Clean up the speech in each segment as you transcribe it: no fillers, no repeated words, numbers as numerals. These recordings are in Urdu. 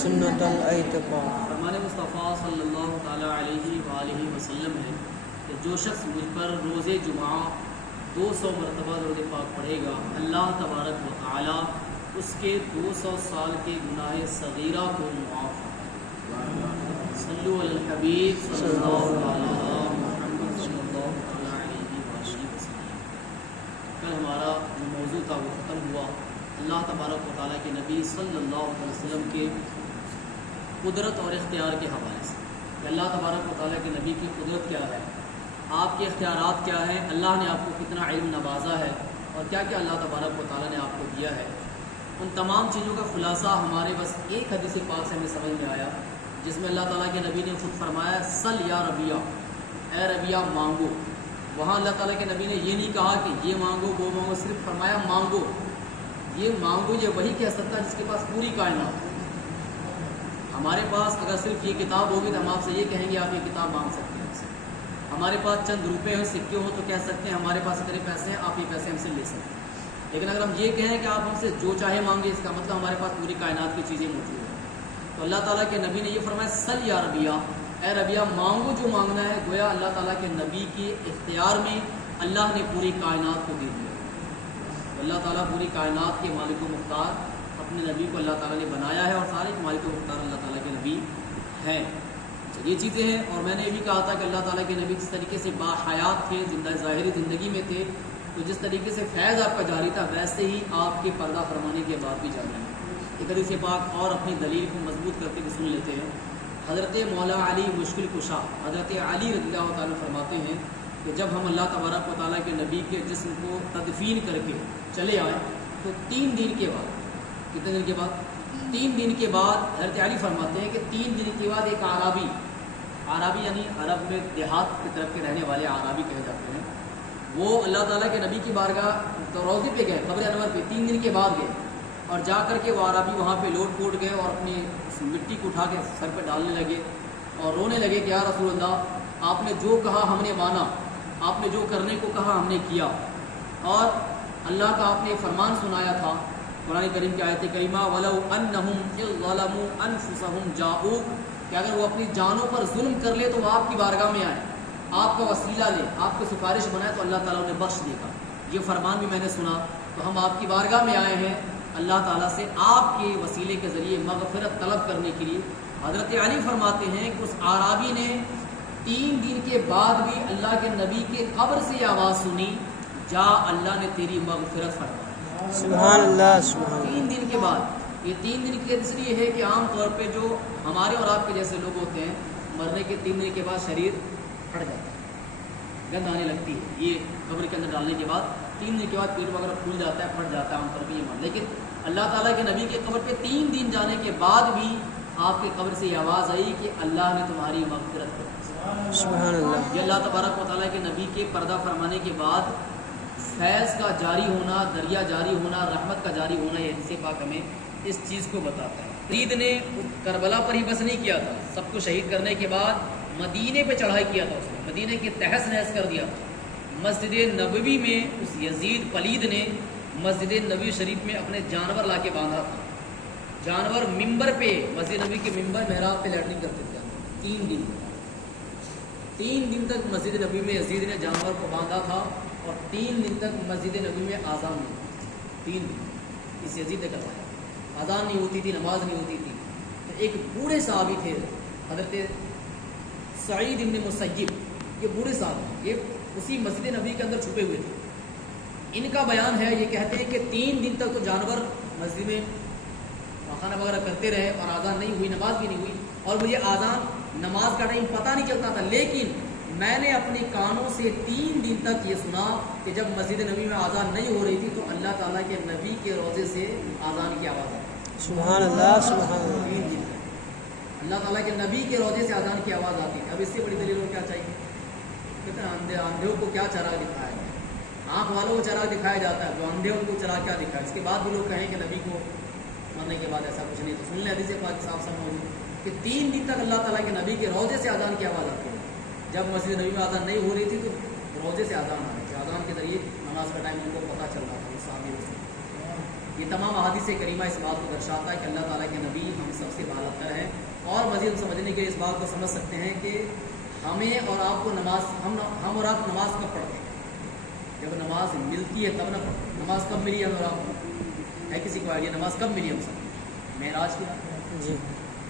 سنة الاعتقاد۔ فرمان مصطفیٰ صلی اللہ تعالیٰ علیہ وآلہ وسلم ہے کہ جو شخص مجھ پر روز جمعہ 200 مرتبہ درود پاک پڑھے گا، اللہ تبارک و تعالیٰ اس کے 200 سال کے گناہ صغیرہ کو معاف فرمائے۔ صلو علی الحبیب صلی اللہ علیہ محمد صلی اللہ علیہ وسلم۔ کل ہمارا جو موضوع تھا وہ ختم ہوا اللہ تبارک و تعالیٰ کے نبی صلی اللہ علیہ وسلم کے قدرت اور اختیار کے حوالے سے کہ اللہ تبارک و تعالیٰ کے نبی کی قدرت کیا ہے، آپ کے اختیارات کیا ہیں، اللہ نے آپ کو کتنا علم نوازا ہے اور کیا کیا اللہ تبارک و تعالیٰ نے آپ کو دیا ہے۔ ان تمام چیزوں کا خلاصہ ہمارے بس ایک حدیث پاک سے ہمیں سمجھ میں آیا، جس میں اللہ تعالیٰ کے نبی نے خود فرمایا سل یا ربیہ، اے ربیہ مانگو۔ وہاں اللہ تعالیٰ کے نبی نے یہ نہیں کہا کہ یہ مانگو وہ مانگو، صرف فرمایا مانگو۔ یہ مانگو یہ وہی کہہ سکتا ہے جس کے پاس پوری کائنات۔ ہمارے پاس اگر صرف یہ کتاب ہوگی تو ہم آپ سے یہ کہیں گے آپ یہ کتاب مانگ سکتے ہیں ہم سے۔ ہمارے پاس چند روپے ہوں، سکے ہوں تو کہہ سکتے ہیں ہمارے پاس اتنے پیسے ہیں، آپ یہ پیسے ہم سے لے سکتے ہیں۔ لیکن اگر ہم یہ کہیں کہ آپ ہم سے جو چاہے مانگے، اس کا مطلب ہمارے پاس پوری کائنات کی چیزیں موجود ہیں۔ تو اللہ تعالیٰ کے نبی نے یہ فرمایا سل یا ربیہ، اے ربیہ مانگو جو مانگنا ہے۔ گویا اللہ تعالیٰ کے نبی کے اختیار میں اللہ نے پوری کائنات کو دے دیا۔ اللہ تعالیٰ پوری کائنات کے مالک و مختار اپنے نبی کو اللہ تعالیٰ نے بنایا ہے، اور سارے مالک و مختار اللہ تعالیٰ کے نبی ہیں۔ یہ چیزیں ہیں، اور میں نے یہ بھی کہا تھا کہ اللہ تعالیٰ کے نبی جس طریقے سے باحیات تھے، زندہ ظاہری زندگی میں تھے، تو جس طریقے سے فیض آپ کا جاری تھا ویسے ہی آپ کے پردہ فرمانے کے بعد بھی جاری ہے۔ ایک حدیث پاک اور اپنی دلیل کو مضبوط کرتے ہوئے سن لیتے ہیں۔ حضرت مولا علی مشکل کشا حضرت علی رضی اللہ تعالیٰ فرماتے ہیں کہ جب ہم اللہ تبارک و تعالیٰ کے نبی کے جسم کو تدفین کر کے چلے آئے تو 3 دن کے بعد، کتنے دن کے بعد؟ 3 دن کے بعد حضرت علی فرماتے ہیں کہ 3 دن کے بعد ایک عربی یعنی عرب میں دیہات کی طرف کے رہنے والے عربی کہے جاتے ہیں، وہ اللہ تعالیٰ کے نبی کی بارگاہ روضے پہ گئے، قبر انور پہ 3 دن کے بعد گئے، اور جا کر کے وہ عربی وہاں پہ لوٹ پوٹ گئے اور اپنی اس مٹی کو اٹھا کے سر پہ ڈالنے لگے اور رونے لگے کہ یا رسول اللہ آپ نے جو کہا ہم نے مانا، آپ نے جو کرنے کو کہا ہم نے کیا، اور اللہ کا آپ نے فرمان سنایا تھا قرآن کریم کی آیت کریمہ وَلَوْ أَنَّهُمْ إِذْ ظَلَمُوا أَنفُسَهُمْ جَاءُوكَ، کہ اگر وہ اپنی جانوں پر ظلم کر لے تو وہ آپ کی بارگاہ میں آئے، آپ کا وسیلہ لے، آپ کو سفارش بنائے تو اللہ تعالیٰ انہیں بخش دے گا۔ یہ فرمان بھی میں نے سنا، تو ہم آپ کی بارگاہ میں آئے ہیں اللہ تعالیٰ سے آپ کے وسیلے کے ذریعے مغفرت طلب کرنے کے لیے۔ حضرت علی فرماتے ہیں کہ اس عربی نے 3 دن کے بعد بھی اللہ کے نبی کے قبر سے یہ آواز سنی جا اللہ نے تیری مغفرت فرمائی۔ سبحان اللہ، سبحان 3 دن کے بعد۔ یہ 3 دن کے اس لیے ہے کہ عام طور پہ جو ہمارے اور آپ کے جیسے لوگ ہوتے ہیں مرنے کے 3 دن کے بعد شریر پھٹ جاتا ہے، گند آنے لگتی ہے، یہ قبر کے اندر ڈالنے کے بعد 3 دن کے بعد پیٹ وغیرہ پھول جاتا ہے، پھٹ جاتا ہے عام طور پہ یہ مرد۔ لیکن اللہ تعالیٰ کے نبی کے قبر پہ 3 دن جانے کے بعد بھی آپ کے قبر سے یہ آواز آئی کہ اللہ نے تمہاری مغفرت کی۔ سبحان اللہ۔ یہ اللہ تبارک و تعالیٰ کے نبی کے پردہ فرمانے کے بعد فیض کا جاری ہونا، دریا جاری ہونا، رحمت کا جاری ہونا، یہ حدیث پاک ہمیں اس چیز کو بتاتا ہے۔ یزید نے کربلا پر ہی بس نہیں کیا تھا، سب کو شہید کرنے کے بعد مدینے پہ چڑھائی کیا تھا، اس نے مدینے کی تہس نہس کر دیا تھا۔ مسجد نبوی میں اس یزید پلید نے مسجد نبوی شریف میں اپنے جانور لا کے باندھا تھا۔ جانور ممبر پہ، مسجد نبوی کے ممبر محراب پہ لیٹرنگ کرتے تھے 3 دن تک مسجد نبوی میں یزید نے جانور کو باندھا تھا، اور 3 دن تک مسجد نبوی میں آذان نہیں ہوتی۔ 3 دن اس یزید نے کروایا، آذان نہیں ہوتی تھی، نماز نہیں ہوتی تھی۔ تو ایک بوڑھے صحابی تھے حضرت سعید بن مسیب، یہ بوڑھے صاحب یہ اسی مسجد نبوی کے اندر چھپے ہوئے تھے۔ ان کا بیان ہے، یہ کہتے ہیں کہ 3 دن تک تو جانور مسجد میں خانہ وغیرہ کرتے رہے اور آذان نہیں ہوئی، نماز بھی نہیں ہوئی، اور مجھے آذان نماز کا ٹائم پتہ نہیں چلتا تھا، لیکن میں نے اپنے کانوں سے 3 دن تک یہ سنا کہ جب مسجد نبی میں آذان نہیں ہو رہی تھی تو اللہ تعالیٰ کے نبی کے روضے سے آذان کی آواز آتی۔ سبحان اللہ، سبحان اللہ۔ 3 دن تک اللہ تعالیٰ کے نبی کے روضے سے آذان کی آواز آتی تھی۔ اب اس سے بڑی دلیل اور کیا چاہیے؟ کہتے ہیں اندھوں کو کیا چراغ دکھایا ہے، آنکھ والوں کو چراغ دکھایا جاتا ہے، جو اندھے ان کو چراغ کیا دکھایا؟ اس کے بعد بھی لوگ کہیں کہ نبی کو مرنے کے بعد ایسا کچھ نہیں۔ تو سن لیں حدیث پاک صاف موجود کہ 3 دن تک اللہ تعالیٰ کے نبی کے روضے سے آذان کی آواز آتی ہے۔ جب مسجد نبی میں آذان نہیں ہو رہی تھی تو روضے سے آذان آ رہی تھی، آذان کے ذریعے نماز کا ٹائم ان کو پتہ چل رہا تھا۔ یہ تمام احادیث کریمہ اس بات کو درشاتا ہے کہ اللہ تعالیٰ کے نبی ہم سب سے بالا تر ہیں. اور مزید سمجھنے کے لیے اس بات کو سمجھ سکتے ہیں کہ ہمیں اور آپ کو نماز ہم اور آپ نماز کب پڑھتے ہیں؟ جب نماز ملتی ہے تب نہ پڑھتے ہیں. نماز کب ملی ہم اور آپ کو؟ ہے کسی کو آئیڈیا نماز کب ملی ہم سب؟ معراج کی رات. جی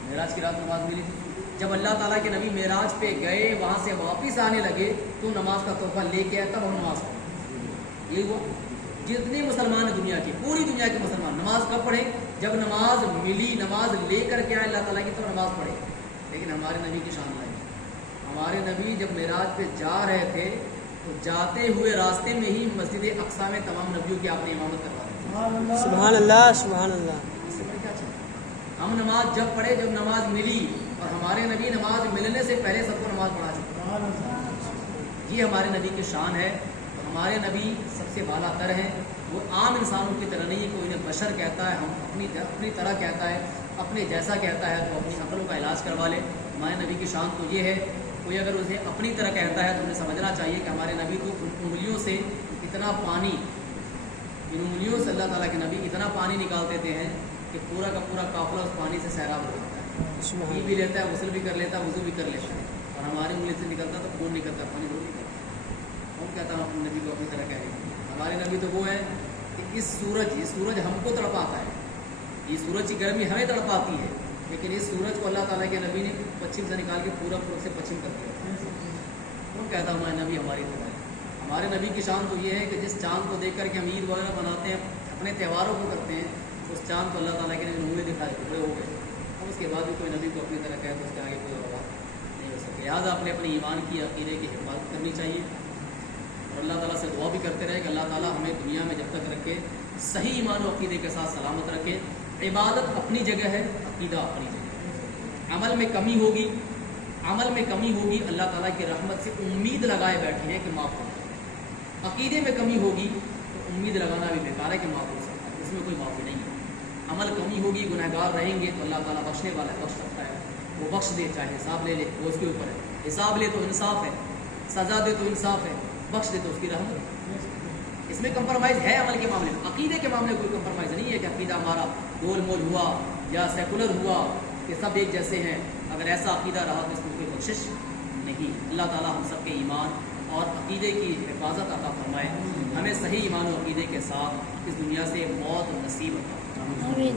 معراج کی رات نماز ملی تھی. جب اللہ تعالیٰ کے نبی معراج پہ گئے وہاں سے واپس آنے لگے تو نماز کا تحفہ لے کے آئے تب ہم نماز پڑھیں. یہ ہوا. جتنے مسلمان ہیں دنیا کے پوری دنیا کے مسلمان نماز کب پڑھیں؟ جب نماز ملی نماز لے کر کے آئے اللہ تعالیٰ کی طرف نماز پڑھے. لیکن ہمارے نبی کی شان لائی. ہمارے نبی جب معراج پہ جا رہے تھے تو جاتے ہوئے راستے میں ہی مسجد اقصیٰ میں تمام نبیوں کی آپ نے امامت کروا دی. سبحان اللہ سبحان اللہ. اس سے بڑھ کیا چاہیے؟ ہم نماز جب پڑھے جب نماز ملی اور ہمارے نبی نماز ملنے سے پہلے سب کو نماز پڑھا چکے. یہ ہمارے نبی کی شان ہے. ہمارے نبی سب سے بالا تر ہیں. وہ عام انسانوں کی طرح نہیں ہے. کوئی انہیں بشر کہتا ہے ہم اپنی طرح کہتا ہے اپنے جیسا کہتا ہے تو اپنی عقلوں کا علاج کروا لے. ہمارے نبی کی شان تو یہ ہے کوئی اگر اسے اپنی طرح کہتا ہے تو انہیں سمجھنا چاہیے کہ ہمارے نبی تو ان انگلیوں سے اتنا پانی ان انگلیوں سے اللہ تعالیٰ کے نبی اتنا پانی نکال دیتے ہیں کہ پورا کا پورا قافلہ اس پانی سے سیراب ہو جاتا ہے. پی بھی لیتا ہے غسل بھی کر لیتا ہے وضو بھی کر لیتا ہے. اور ہماری انگلی سے نکلتا ہے تو خون نکلتا ہے پانی ضرور نکلتا ہے. کون کہتا ہے اپنے نبی کو اپنی طرح کہے؟ ہمارے نبی تو وہ ہے کہ یہ سورج ہم کو تڑپاتا ہے. یہ سورج کی گرمی ہمیں تڑپاتی ہے لیکن اس سورج کو اللہ تعالیٰ کے نبی نے پچھم سے نکال کے پورا پورب سے پچھم کر دیا. کون کہتا ہمارے نبی ہماری طرح ہے؟ ہمارے نبی کی شان تو یہ ہے کہ جس چاند کو دیکھ کر کے ہم عید وغیرہ بناتے ہیں اپنے تہواروں کو کرتے ہیں اس چاند کو اللہ تعالیٰ کے نبی انگلی دکھائے ٹکڑے ہو گئے. اور اس کے بعد بھی کوئی نبی کو اپنی طرح کہے تو اس کے آگے کوئی اور بات نہیں ہو سکتی. لہٰذا اپنے ایمان کی عقیدے کی حفاظت کرنی چاہیے اور اللہ تعالیٰ سے دعا بھی کرتے رہے کہ اللہ تعالیٰ ہمیں دنیا میں جب تک رکھے صحیح ایمان و عقیدے کے ساتھ سلامت رکھے. عبادت اپنی جگہ ہے عقیدہ اپنی جگہ ہے. عمل میں کمی ہوگی اللہ تعالیٰ کی رحمت سے امید لگائے بیٹھے ہیں کہ معاف ہو جائے. عقیدے میں کمی ہوگی تو امید لگانا بھی بیکار ہے کہ معاف ہو سکتا ہے. اس میں کوئی معافی نہیں ہے. عمل کمی ہوگی گنہگار رہیں گے تو اللہ تعالیٰ بخشنے والا ہے بخش سکتا ہے. وہ بخش دے چاہے حساب لے لے وہ اس کے اوپر ہے. حساب لے تو انصاف ہے سزا دے تو انصاف ہے بخش دے تو اس کی رحمت ہے. اس میں کمپرومائز ہے عمل کے معاملے میں. عقیدے کے معاملے میں کوئی کمپرومائز نہیں ہے کہ عقیدہ ہمارا گول مول ہوا یا سیکولر ہوا کہ سب ایک جیسے ہیں. اگر ایسا عقیدہ رہا تو اس میں کوئی بخشش نہیں. اللہ تعالیٰ ہم سب کے ایمان اور عقیدے کی حفاظت عطا فرمائے. ہمیں صحیح ایمان و عقیدے کے ساتھ اس دنیا سے موت نصیب عطا فرمائے.